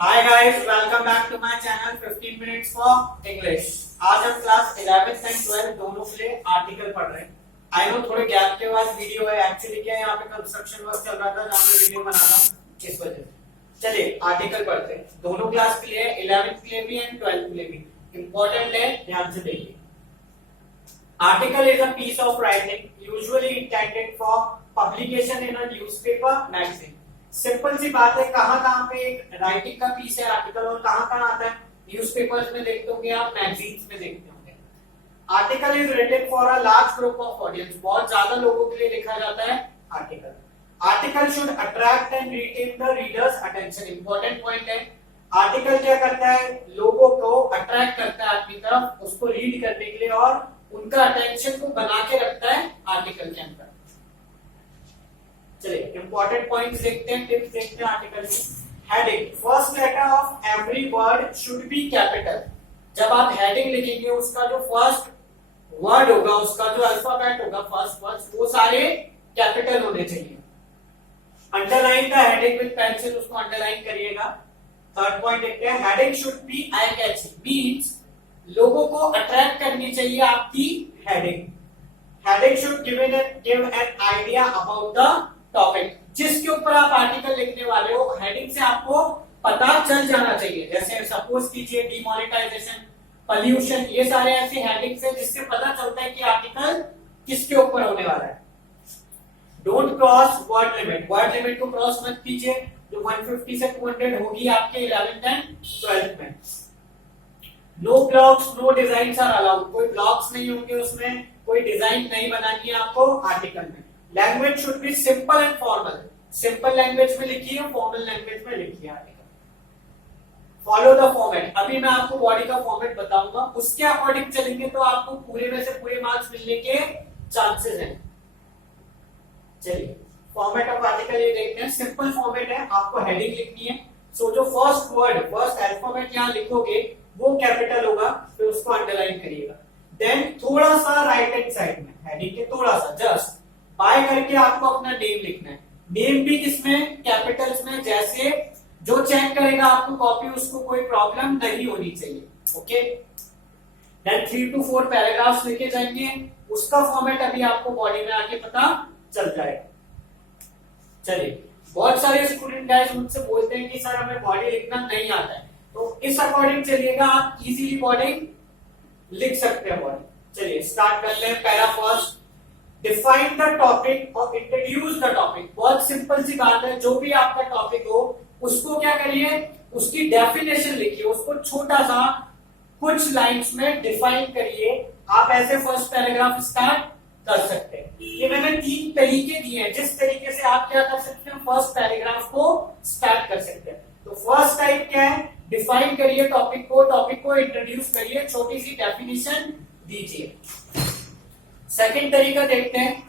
Hi guys, welcome back to my channel 15 minutes for English. आज हम class 11th and 12th दोनों के लिए आर्टिकल पढ़ रहे हैं। आई नो थोड़े गैप के बाद वीडियो है, एक्चुअली क्या है यहाँ पे कंस्ट्रक्शन वर्क चल रहा था जहाँ मैं वीडियो बना रहा हूँ, इस वजह से। चलिए आर्टिकल पढ़ते हैं, दोनों क्लास के लिए, 11th के लिए भी एंड 12th के लिए भी। इंपॉर्टेंट है, ध्यान से देखिए। Article is a piece of writing usually intended for publication in a newspaper, magazine. Simple सी बात है, कहाँ पे एक राइटिंग का पीस है आर्टिकल, और कहाँ आता है न्यूज़पेपर्स में देखते होंगे आप, मैगजीन्स में देखते होंगे। Article is written for a large group of audience, बहुत ज्यादा लोगों के लिए लिखा जाता है article. Article should attract and retain the readers attention. Important point है, आर्टिकल क्या करता है, लोगों को अट्रैक्ट करता है अपनी तरफ, उसको रीड करने के लिए, और उनका अटेंशन को बना के रखता है आर्टिकल के अंदर। चलिए इंपॉर्टेंट पॉइंट्स देखते हैं, टिप्स देखते हैं आर्टिकल की। Heading, first letter of every word should be capital. जब आप हेडिंग लिखेंगे, उसका जो फर्स्ट वर्ड होगा, उसका जो अल्फाबेट होगा, फर्स्ट वर्ड, वो सारे कैपिटल होने चाहिए। Underline the heading with pencil, उसको अंडरलाइन करिएगा। थर्ड पॉइंट देखते हैं, heading should be eye catchy, means लोगों को अट्रैक्ट करनी चाहिए आपकी heading. Heading should give an idea about the topic. जिसके ऊपर आप आर्टिकल लिखने वाले हो, हेडिंग से आपको पता चल जाना चाहिए। जैसे सपोज कीजिए डिमोनेटाइजेशन, पॉल्यूशन, ये सारे ऐसे हेडिंग्स हैं जिससे पता चलता है कि आर्टिकल किसके ऊपर होने वाला है। Don't cross word limit, word limit को क्रॉस मत कीजिए, जो 150 से 200 होगी आपके 11th एंड 12th में। No blocks no design are allowed, कोई ब्लॉक्स नहीं होंगे उसमें, कोई डिजाइन नहीं बनानी है आपको आर्टिकल में। Language should be simple and formal, simple language में लिखिए, फॉर्मल लैंग्वेज में लिखिए आर्टिकल। फॉलो द फॉर्मेट, अभी मैं आपको बॉडी का फॉर्मेट बताऊंगा, उसके अकॉर्डिंग चलेंगे तो आपको पूरे में से पूरे मार्क्स मिलने के चांसेस हैं। चलिए फॉर्मेट ऑफ आर्टिकल ये देखते हैं। सिंपल फॉर्मेट है, आपको हेडिंग लिखनी है, सो जो फर्स्ट वर्ड, फर्स्ट अल्फाबेट यहां लिखोगे वो कैपिटल होगा, फिर उसको अंडरलाइन करिएगा। देन थोड़ा सा राइट हैंड साइड में हेडिंग के थोड़ा सा जस्ट बाय करके आपको अपना नेम लिखना है। नेम भी किसमें, कैपिटल्स में। जैसे जो चेक करेगा आपको कॉपी, उसको कोई प्रॉब्लम नहीं होनी चाहिए। ओके, देन 3 to 4 पैराग्राफ्स लिखे जाएंगे, उसका फॉर्मेट अभी आपको बॉडी में आके पता चल जाएगा। चलिए, बहुत सारे स्टूडेंट गाइस मुझसे बोलते हैं कि सर हमें बॉडी लिखना नहीं आता है, तो इस अकॉर्डिंग चलिएगा, आप इजीली बॉडी लिख सकते हैं बॉडी। चलिए स्टार्ट करते हैं। Para first, define the topic और इंट्रोड्यूस द टॉपिक। बहुत सिंपल सी बात है, जो भी आपका टॉपिक हो उसको क्या करिए, उसकी डेफिनेशन लिखिए, उसको छोटा सा कुछ लाइंस में डिफाइन करिए। आप ऐसे फर्स्ट पैराग्राफ स्टार्ट कर सकते हैं। ये मैंने 3 तरीके दिए हैं जिस तरीके से आप क्या कर सकते हैं, फर्स्ट पैराग्राफ को स्टार्ट कर सकते हैं। तो फर्स्ट टाइप क्या है, डिफाइन करिए टॉपिक को इंट्रोड्यूस करिए, छोटी सी डेफिनेशन दीजिए। सेकंड तरीका देखते हैं,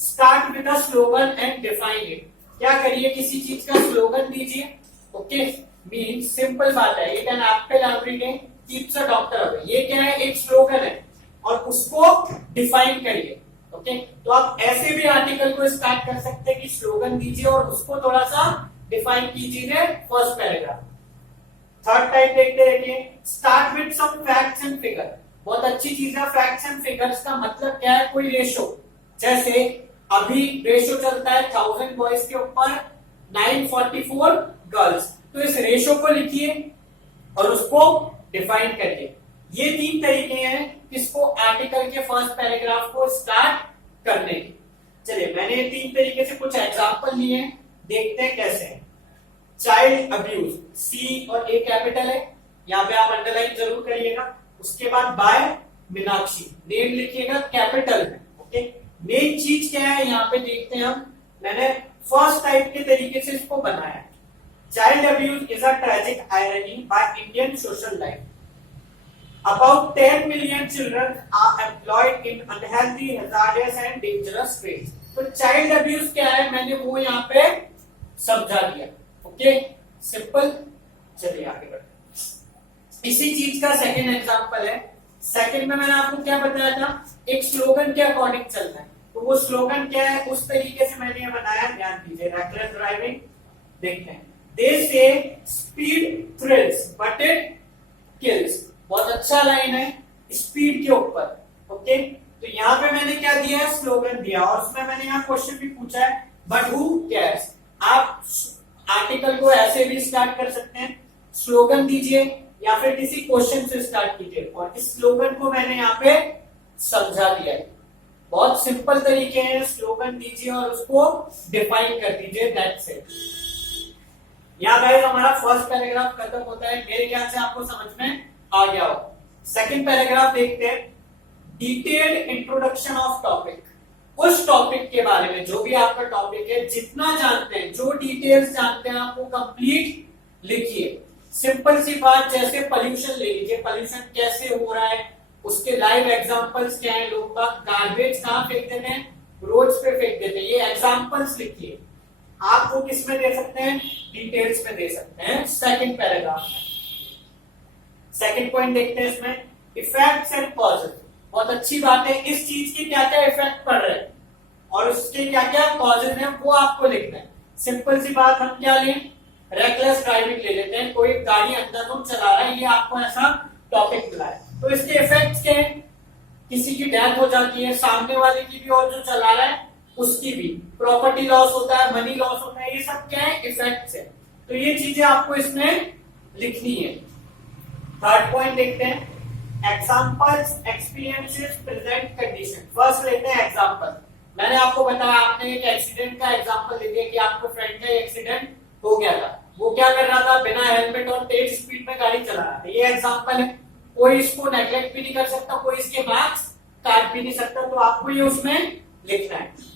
start with a slogan and define it. क्या करिए, किसी चीज का स्लोगन दीजिए। ओके, मींस सिंपल बात है, eat an apple every day keeps a doctor away. ये क्या है, एक स्लोगन है, और उसको डिफाइन करिए। ओके, तो आप ऐसे भी आर्टिकल को स्टार्ट कर सकते हैं कि स्लोगन दीजिए और उसको थोड़ा सा डिफाइन कीजिए फर्स्ट पैराग्राफ। थर्ड टाइप देखते हैं, start with some facts and figure. बहुत अच्छी चीज है फैक्ट्स एंड फिगर्स का मतलब क्या है, कोई रेशो। जैसे अभी रेशो चलता है 1000 बॉयज के ऊपर 944 गर्ल्स, तो इस रेशो को लिखिए और उसको डिफाइन करिए। ये 3 तरीके हैं किसको, आर्टिकल के फर्स्ट पैराग्राफ को स्टार्ट करने के। चलिए मैंने 3 तरीके से कुछ एग्जांपल लिए, देखते हैं कैसे है। चाइल्ड अब्यूज, सी और ए कैपिटल है, यहाँ पे आप अंडरलाइन जरूर करिएगा। उसके बाद बाय मीनाक्षी, नेम लिखिएगा कैपिटल में। ओके, मेन चीज क्या है यहाँ पे देखते हैं हम। मैंने फर्स्ट टाइप के तरीके से इसको बनाया। Child abuse is a tragic irony by Indian social life. About 10 million children are employed in unhealthy, hazardous and dangerous trades. तो चाइल्ड अब्यूज क्या है, मैंने वो यहाँ पे समझा दिया। Okay, simple. चलिए आगे बढ़ते हैं। इसी चीज का सेकंड एग्जांपल है। सेकंड में मैंने आपको क्या बताया था, एक स्लोगन के अकॉर्डिंग चलना है, तो वो स्लोगन क्या है, उस तरीके से मैंने ये बनाया, ध्यान दीजिए। रेकलेस ड्राइविंग देखते हैं, दे से speed thrills but it kills. बहुत अच्छा लाइन है स्पीड के ऊपर। ओके, तो यहाँ पे मैंने क्या दिया है, स्लोगन दिया, और उसमें मैंने यहाँ क्वेश्चन भी पूछा है बट हु केयर्स। आप आर्टिकल को ऐसे भी स्टार्ट कर सकते हैं, स्लोगन दीजिए या फिर किसी क्वेश्चन से स्टार्ट कीजिए, और इस स्लोगन को मैंने यहाँ पे समझा दिया है। बहुत सिंपल तरीके हैं, स्लोगन दीजिए और उसको डिफाइन कर दीजिए, दैट्स इट। यहाँ गाइस हमारा फर्स्ट पैराग्राफ खत्म होता है। मेरे ख्याल से आपको समझ में आ गया हो। सेकंड पैराग्राफ देखते हैं, डिटेल्ड इंट्रोडक्शन ऑफ टॉपिक। उस टॉपिक के बारे में, जो भी आपका टॉपिक है, जितना जानते हैं, जो डिटेल्स जानते हैं, आप वो कंप्लीट लिखिए। सिंपल सी बात, जैसे पोल्यूशन ले लीजिए, पोल्यूशन कैसे हो रहा है, उसके लाइव एग्जांपल्स क्या है। लोग गार्बेज कहां फेंक देते हैं, रोड्स पे फेंक देते हैं, ये एग्जांपल्स लिखिए। आप वो किस में दे सकते हैं, डिटेल्स में दे सकते हैं सेकंड पैराग्राफ में। सेकंड पॉइंट देखते हैं इसमें, इफेक्ट्स एंड कॉजेस। बहुत अच्छी बात है, इस चीज के क्या क्या इफेक्ट पड़ रहे हैं और उसके क्या क्या कॉजेज हैं, वो आपको लिखना है। सिंपल सी बात, हम क्या लें, रेकलेस ड्राइविंग ले लेते हैं। कोई गाड़ी अंधाधुंध चला रहा है, ये आपको ऐसा टॉपिक मिला है, तो इसके इफेक्ट्स क्या है, किसी की डेथ हो जाती है, सामने वाले की भी और जो चला रहा है उसकी भी, प्रॉपर्टी लॉस होता है, मनी लॉस होता है, ये सब क्या है, इफेक्ट्स है। तो ये चीजें आपको इसमें लिखनी है। थर्ड पॉइंट देखते हैं, examples, experiences, present condition. First लेते हैं एग्जांपल। मैंने आपको बताया, आपने एक एक्सीडेंट का एग्जांपल दे दिया कि आपको फ्रेंड का एक्सीडेंट हो गया था, वो क्या कर रहा था, बिना हेलमेट और तेज स्पीड में गाड़ी चला रहा था। ये एग्जांपल है, कोई इसको नेग्लेक्ट भी नहीं कर सकता, कोई इसके मार्क्स काट भी नहीं सकता, तो आपको ये उसमें लिखना है।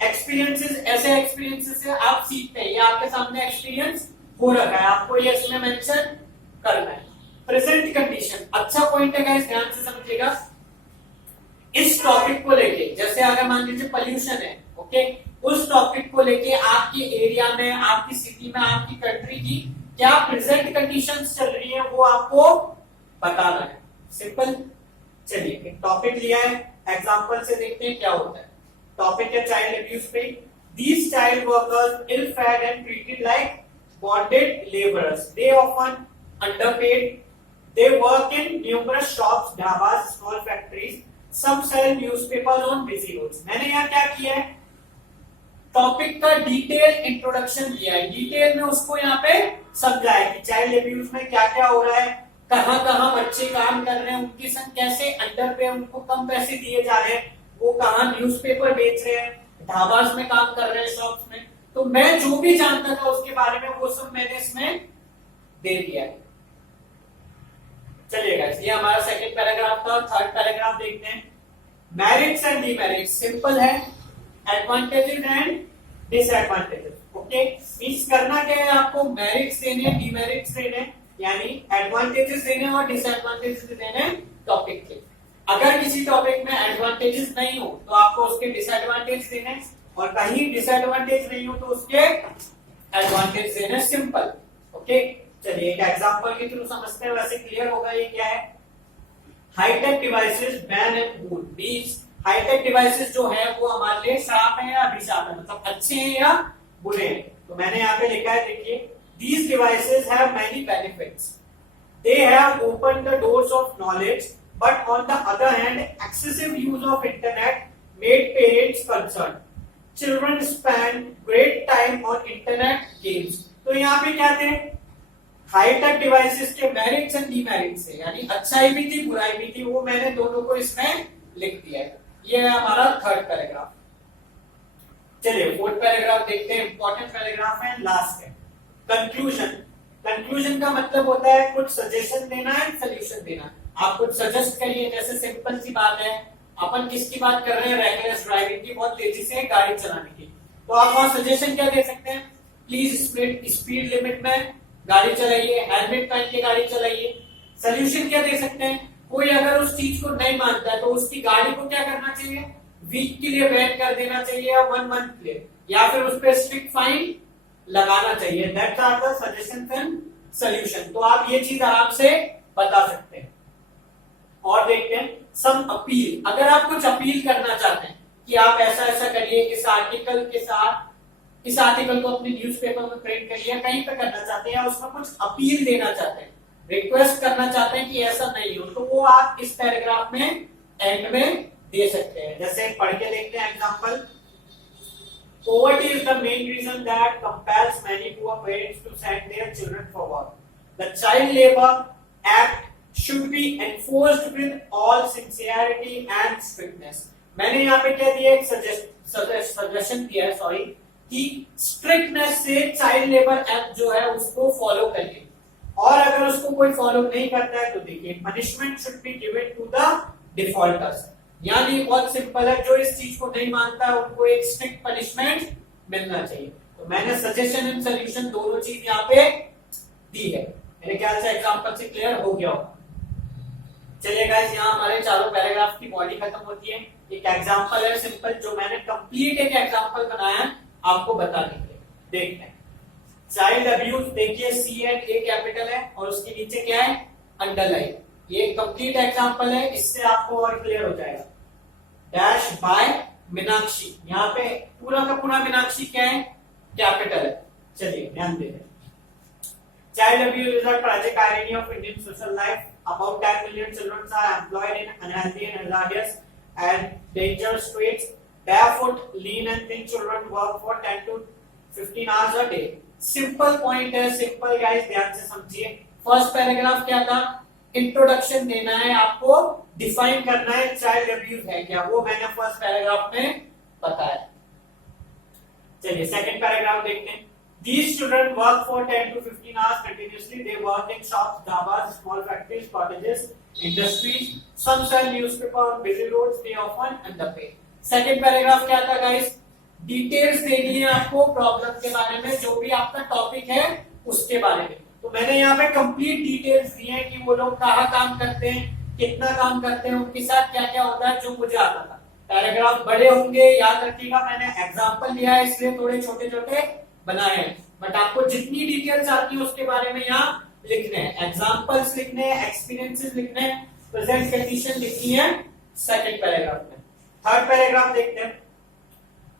एक्सपीरियंसेस, ऐसे एक्सपीरियंसेस से आप सीखते हैं, ये आपके सामने एक्सपीरियंस हो रखा है, आपको ये इसमें मेंशन करना है। प्रेजेंट कंडीशन, अच्छा पॉइंट है गाइस, ध्यान से समझिएगा। इस टॉपिक को लेके, जैसे अगर मान लीजिए पोल्यूशन है, ओके, उस टॉपिक को लेके आपके एरिया में, आपकी सिटी में, आपकी कंट्री की क्या प्रेजेंट कंडीशंस चल रही है, वो आपको बताना है। सिंपल। चलिए, एक टॉपिक लिया है, एग्जांपल से देखते हैं क्या होता है। टॉपिक है चाइल्ड अब्यूज पे। These child workers ill-fed and treated like bonded laborers. They often underpaid. They work in numerous shops, dhabas, small factories. Some sell newspapers on busy roads. मैंने यहाँ क्या किया है, टॉपिक का डिटेल इंट्रोडक्शन दिया है, detail में उसको यहाँ पे समझाया कि चाइल्ड अब्यूज में क्या क्या हो रहा है, कहाँ कहाँ बच्चे काम कर रहे हैं, उनकी संख्या कैसे अंडर पे, उनको कम पैसे दिए जा रहे हैं, वो कहाँ न्यूज़पेपर बेच रहे हैं, ढाबास में काम कर रहे हैं, शॉप्स में। तो मैं जो भी जानता था उसके बारे में वो सब मैंने इसमें दे दिया है। चलिएगा, ये हमारा सेकंड पैराग्राफ था। थर्ड पैराग्राफ देखते हैं, मेरिट्स एंड डीमेरिट्स। सिंपल है, advantages and disadvantages. Okay, means करना क्या है, आपको मेरिट्स देने हैं, डीमेरिट्स देने हैं, यानी एडवांटेजेस देने और डिसएडवांटेजेस देने टॉपिक के। अगर किसी टॉपिक में एडवांटेजेस नहीं हो तो आपको उसके डिसएडवांटेज देने, और कहीं डिसएडवांटेज नहीं हो तो उसके एडवांटेज देने। सिंपल। ओके, चलिए एक एग्जांपल के थ्रू समझते हैं, वैसे क्लियर होगा ये क्या है। High tech devices ban and good. बीच हाईटेक डिवाइसेस जो है वो हमारे लिए श्राप है या अभिशाप है, मतलब अच्छे हैं या बुरे हैं। तो मैंने यहाँ पे लिखा है, देखिए, these devices have many benefits. They have opened the doors of knowledge, but on the other hand, excessive use of internet made parents concerned. Children spend great time on internet games. तो यहाँ पे क्या थे, hi tech devices के merits and demerits है, यानी अच्छाई भी थी बुराई भी थी, वो मैंने दोनों को इसमें लिख दिया है। ये है हमारा थर्ड पैराग्राफ। चलिए फोर्थ पैराग्राफ देखते हैं, इंपॉर्टेंट पैराग्राफ है, लास्ट है। कंक्लूजन। कंक्लूजन का मतलब होता है कुछ सजेशन देना है, सोल्यूशन देना। आप कुछ सजेस्ट करिए, जैसे सिंपल सी बात है, अपन किसकी बात कर रहे हैं, रेकलेस ड्राइविंग की, बहुत तेजी से गाड़ी चलाने की। तो आप वहां सजेशन क्या दे सकते हैं, प्लीज स्पीड लिमिट में गाड़ी चलाइए, हेलमेट पहन के गाड़ी चलाइए। सोल्यूशन क्या दे सकते हैं, कोई अगर उस चीज को नहीं मानता है तो उसकी गाड़ी को क्या करना चाहिए, वीक के लिए बैन कर देना चाहिए, या 1 मंथ के लिए, या फिर उस पर स्ट्रिक्ट फाइन लगाना चाहिए। That's are the suggestion and solution. तो आप ये चीज आराम से बता सकते हैं। और देखते हैं सम अपील। अगर आप कुछ अपील करना चाहते हैं कि आप ऐसा ऐसा करिए, इस आर्टिकल के साथ इस आर्टिकल को अपने न्यूज़पेपर में प्रिंट करिए, कहीं पे करना चाहते हैं या उसमें कुछ अपील देना चाहते हैं, रिक्वेस्ट करना चाहते हैं कि ऐसा नहीं हो, तो वो आप इस पैराग्राफ में एंड में दे सकते हैं। जैसे पढ़ के देखते हैं example. Poverty is the main reason that compels many poor parents to send their children for work. The Child Labor Act should be enforced with all sincerity and strictness. मैंने यहाँ पे क्या दिया, एक सजेशन दिया है, सॉरी, कि strictness से चाइल्ड लेबर एक्ट जो है उसको फॉलो करिए, और अगर उसको कोई फॉलो नहीं करता है तो देखिए punishment should be given to the defaulters. यानी बहुत सिंपल है, जो इस चीज को नहीं मानता है उनको एक स्ट्रिक्ट पनिशमेंट मिलना चाहिए। तो मैंने सजेशन एंड सॉल्यूशन दोनों चीज यहाँ पे दी है। मेरे ख्याल से एग्जांपल से क्लियर हो गया होगा। चलिए गाइस, यहाँ हमारे चारों पैराग्राफ की बॉडी खत्म होती है। एक एग्जांपल है सिंपल, जो मैंने कंप्लीट एक एग्जांपल बनाया है आपको बताने के लिए। देखते हैं चाइल्ड अब्यूज, देखिए सी एंड ए कैपिटल है और उसके नीचे क्या है, अंडरलाइन। ये कंप्लीट एग्जांपल है, इससे आपको और क्लियर हो जाएगा। डैश बाय मीनाक्षी, यहाँ पे पूरा का पूरा मीनाक्षी क्या है, कैपिटल है। चलिए ध्यान देते हैं। Child abuse is a tragic irony of Indian social life. About 10 million children are employed in unhealthy and hazardous and dangerous trades. Barefoot, lean and thin children work for 10 to 15 hours a day. Simple point है, simple guys, ध्यान से समझिए। First paragraph क्या था, introduction देना है आपको, define करना है चाइल्ड अब्यूज है क्या, वो मैंने फर्स्ट पैराग्राफ में बताया। चलिए सेकंड पैराग्राफ देखते हैं। These children work for 10 to 15 hours continuously. They work in shops, dhabas, small factories, cottages, industries. Some sell newspaper on busy roads. They often underpay. Second paragraph क्या था guys? Details देनी है आपको problem के बारे में, जो भी आपका टॉपिक है उसके बारे में। तो मैंने यहाँ पे कंप्लीट डिटेल्स दी है कि वो लोग कहाँ काम करते हैं, कितना काम करते हैं, उनके साथ क्या क्या होता है, जो मुझे आता था। पैराग्राफ बड़े होंगे, याद रखिएगा, मैंने एग्जाम्पल लिया है इसलिए थोड़े छोटे छोटे बनाए हैं, बट आपको जितनी डिटेल्स आती है उसके बारे में यहाँ लिखने हैं, एग्जांपल्स लिखने हैं, एक्सपीरियंसेस लिखने हैं, प्रेजेंट कंडीशन लिखनी है सेकंड पैराग्राफ में। थर्ड पैराग्राफ देखते हैं।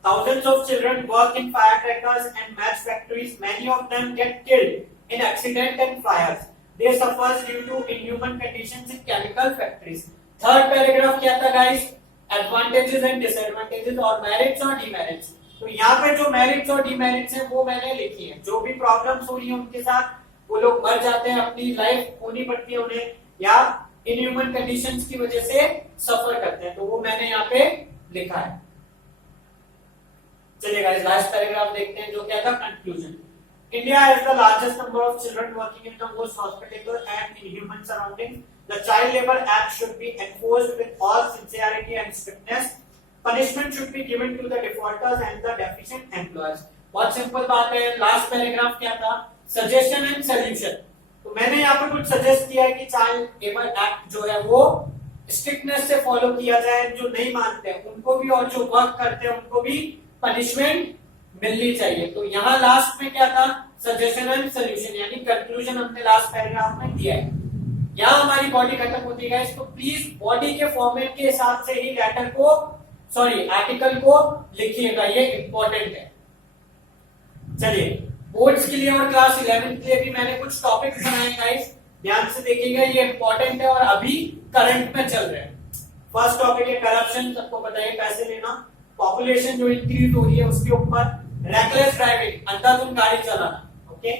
Thousands of children work in firecrackers and match factories. Many of them get killed in accident and fires. They suffer due to inhuman conditions in chemical factories. Third paragraph क्या था guys, advantages and disadvantages और merits और demerits. तो यहाँ पे जो merits और demerits हैं वो मैंने लिखी है। जो भी प्रॉब्लम्स हो रही है उनके साथ, वो लोग मर जाते हैं, अपनी लाइफ खोनी पड़ती है उन्हें, या इनह्यूमन कंडीशंस की वजह से सफर करते हैं, तो वो मैंने यहाँ पे लिखा है। चलिए गाइस लास्ट पैराग्राफ देखते हैं, जो क्या था, conclusion. India has the largest number of children working in the most hospitable and inhuman surroundings. The Child Labor Act should be enforced with all sincerity and strictness. Punishment should be given to the defaulters and the deficient employers. बहुत simple बात है। Last paragraph क्या था, suggestion and solution. तो मैंने यहाँ पे कुछ सजेस्ट किया है कि चाइल्ड लेबर एक्ट जो है वो स्ट्रिक्टनेस से फॉलो किया जाए, जो नहीं मानते हैं उनको भी और जो वर्क करते हैं उनको भी पनिशमेंट मिलनी चाहिए। तो यहाँ लास्ट में क्या था, सजेशन एंड सॉल्यूशन, यानी कंक्लूजन हमने लास्ट पैराग्राफ में दिया है। यहाँ हमारी बॉडी खत्म होती है, तो प्लीज बॉडी के फॉर्मेट के हिसाब से ही लेटर को, सॉरी आर्टिकल को लिखिएगा, ये इंपॉर्टेंट है। चलिए बोर्ड्स के लिए और क्लास 11 के लिए भी मैंने कुछ टॉपिक बनाए गाइस, ध्यान से देखिएगा, ये इंपॉर्टेंट है और अभी करंट में चल रहे हैं। फर्स्ट टॉपिक है करप्शन, सबको पता है पैसे लेना, पॉपुलेशन जो इंक्रीज हो रही है उसके ऊपर, रेकलेस ड्राइविंग, अंधाधुंध गाड़ी चलाना, ओके,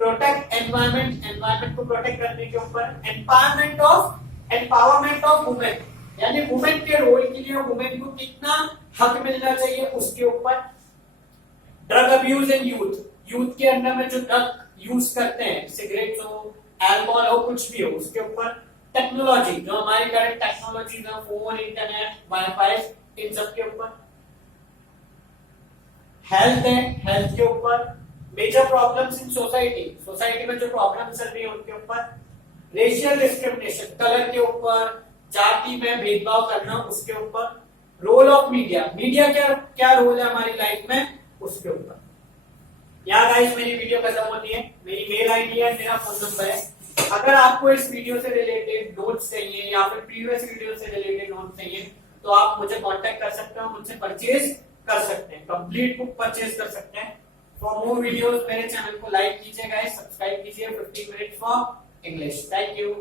प्रोटेक्ट एनवायरमेंट, एनवायरमेंट को प्रोटेक्ट करने के ऊपर, एम्पावरमेंट ऑफ वुमेन, यानी वुमेन के रोल के लिए वुमेन को कितना हक मिलना चाहिए उसके ऊपर, drug abuse in youth, youth के अंदर में जो ड्रग यूज करते हैं, सिगरेट हो, अल्कोहल हो, कुछ भी हो, उसके ऊपर, टेक्नोलॉजी, जो हमारी करंट टेक्नोलॉजी है, फोन, इंटरनेट, वाईफाई, इन सब के ऊपर, हेल्थ है, हेल्थ के ऊपर, major problems in society, society में जो प्रॉब्लम्स चल रही है उनके ऊपर, रेशियल डिस्क्रिमिनेशन, कलर के ऊपर, जाति में भेदभाव करना उसके ऊपर, रोल ऑफ मीडिया, मीडिया क्या रोल है हमारी लाइफ में उसके ऊपर। यहाँ गाइस मेरी वीडियो खत्म होती है, मेरी मेल आईडी है, मेरा फोन नंबर है। अगर आपको इस वीडियो से रिलेटेड नोट्स चाहिए या फिर प्रीवियस वीडियो से रिलेटेड नोट्स चाहिए तो आप मुझे कांटेक्ट कर सकते हो, मुझसे परचेज कर सकते हैं, कंप्लीट बुक परचेज कर सकते हैं। फॉर मोर वीडियोस मेरे चैनल को लाइक कीजिए गाइस, सब्सक्राइब कीजिए 15 minute for English. Thank you.